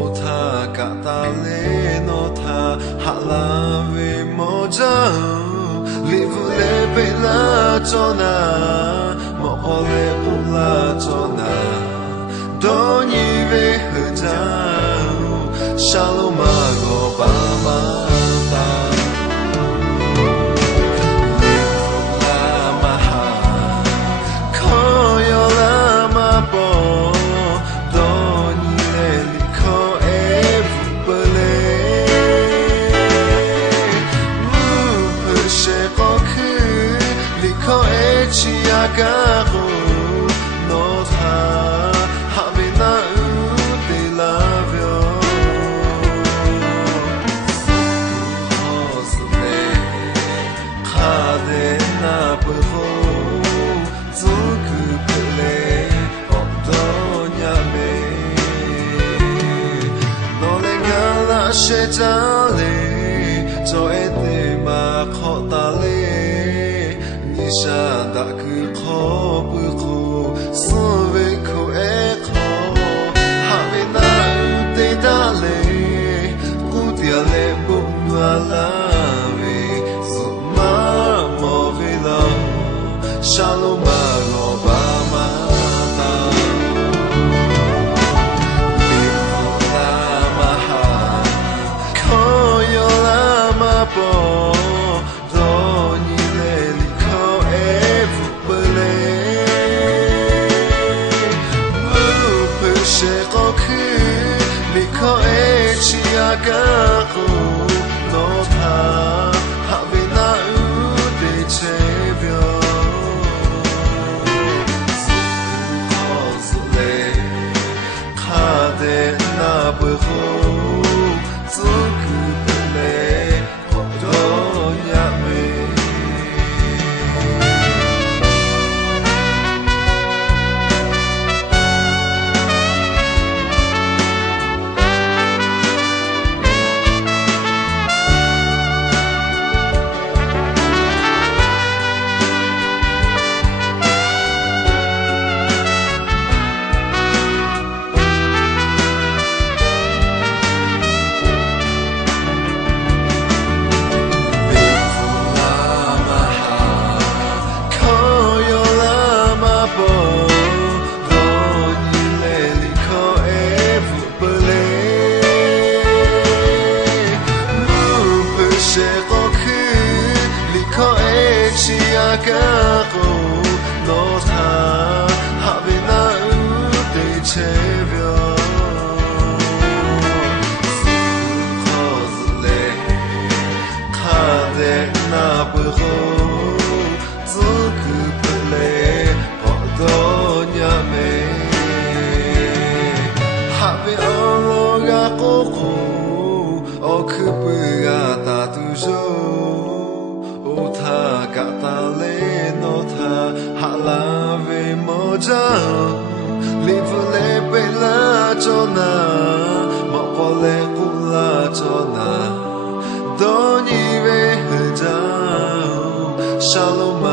Ota katale nota halave moja Live le bela tona Mohole pula tona Doni ve hja Shalom ago bamata Chiagago nota havina de lavio Hosle khade na bho zuku pele odonya me no le gala shejale so ete ma khotale Shada kukobu ko sove ko eko havina de dale kudiale bunalave zuma movila shalom obama Chiagago nota havina de chevio Hosle khade na bho zuku pele odonya me Chiagago nota havina de chevio Hosle khade na bho zuku pele odonya me have ologa koko okubuga tatujo Ota katale nota halave moja Live le bela tona Mohole pula tona Doni ve hja Shalom